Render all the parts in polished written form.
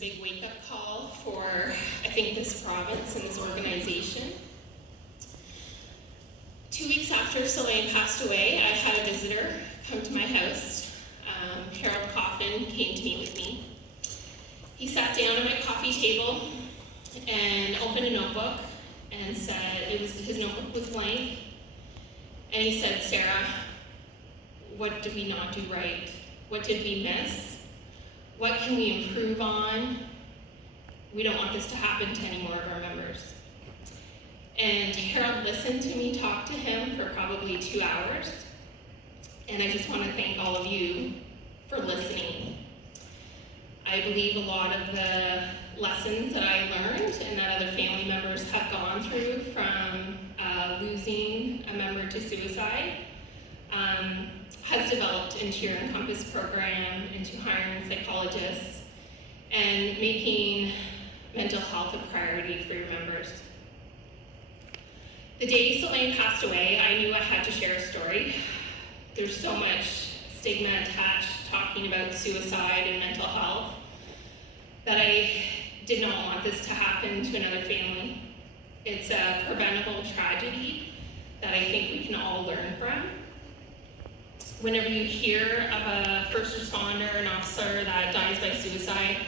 Big wake-up call for, I think, this province and this organization. 2 weeks after Sylvain passed away, I had a visitor come to my house. Harold Coffin came to meet with me. He sat down at my coffee table and opened a notebook and said, his notebook was blank, and he said, "Sarah, what did we not do right? What did we miss? What can we improve on? We don't want this to happen to any more of our members." And Harold listened to me talk to him for probably 2 hours. And I just want to thank all of you for listening. I believe a lot of the lessons that I learned and that other family members have gone through from losing a member to suicide has developed into your Encompas program, into hiring psychologists, and making mental health a priority for your members. The day Sylvain passed away, I knew I had to share a story. There's so much stigma attached talking about suicide and mental health that I did not want this to happen to another family. It's a preventable tragedy that I think we can all learn from. Whenever you hear of a first responder, an officer that dies by suicide,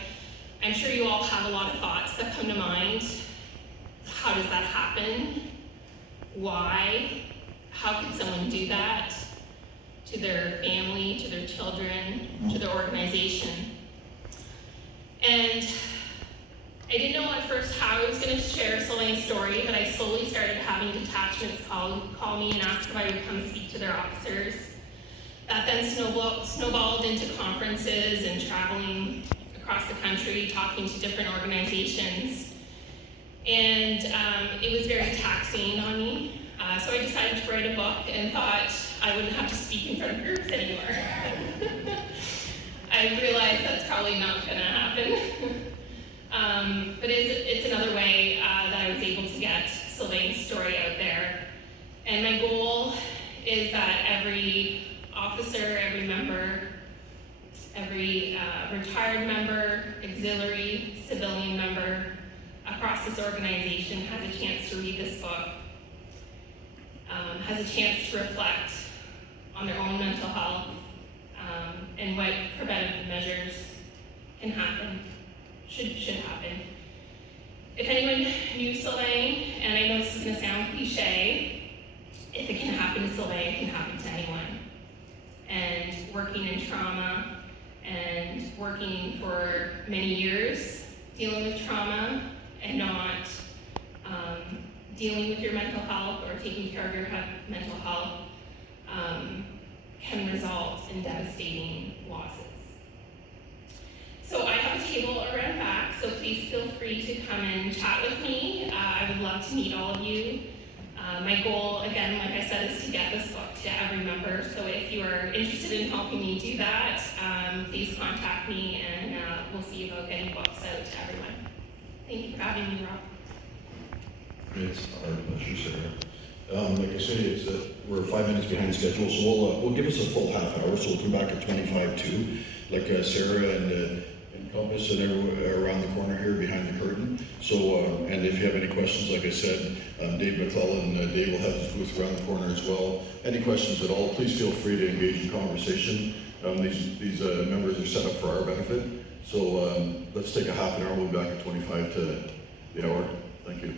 I'm sure you all have a lot of thoughts that come to mind. How does that happen? Why? How could someone do that to their family, to their children, to their organization? And I didn't know at first how I was going to share Sylvain's story, but I slowly started having detachments call me and ask if I would come speak to their officers. That then snowballed into conferences and traveling across the country, talking to different organizations. And it was very taxing on me. So I decided to write a book and thought I wouldn't have to speak in front of groups anymore. I realized that's probably not going to happen. But it's another way that I was able to get Sylvain's story out there. And my goal is that every officer, every member, every retired member, auxiliary, civilian member across this organization has a chance to read this book, has a chance to reflect on their own mental health and what preventative measures can happen, should happen. If anyone knew Sylvain, and I know this is going to sound cliche, if it can happen to Sylvain, it can happen to anyone. And working in trauma and working for many years dealing with trauma and not dealing with your mental health or taking care of your mental health can result in devastating losses. So I have a table around back, so please feel free to come and chat with me. I would love to meet all of you. My goal, again, like I said, is to get this book to every member. So if you are interested in helping me do that, please contact me and we'll see about getting books out to everyone. Thank you for having me, Rob. It's our pleasure, Sarah. Like I say, we're 5 minutes behind schedule, so we'll give us a full half hour, so we'll come back at 25:02, like Sarah and Encompas and everywhere around the corner here behind the curtain. So, and if you have any questions, like I said, Dave McClellan, Dave will have his booth around the corner as well. Any questions at all, please feel free to engage in conversation. These members are set up for our benefit. So let's take a half an hour, we'll be back at 25 to the hour. Thank you.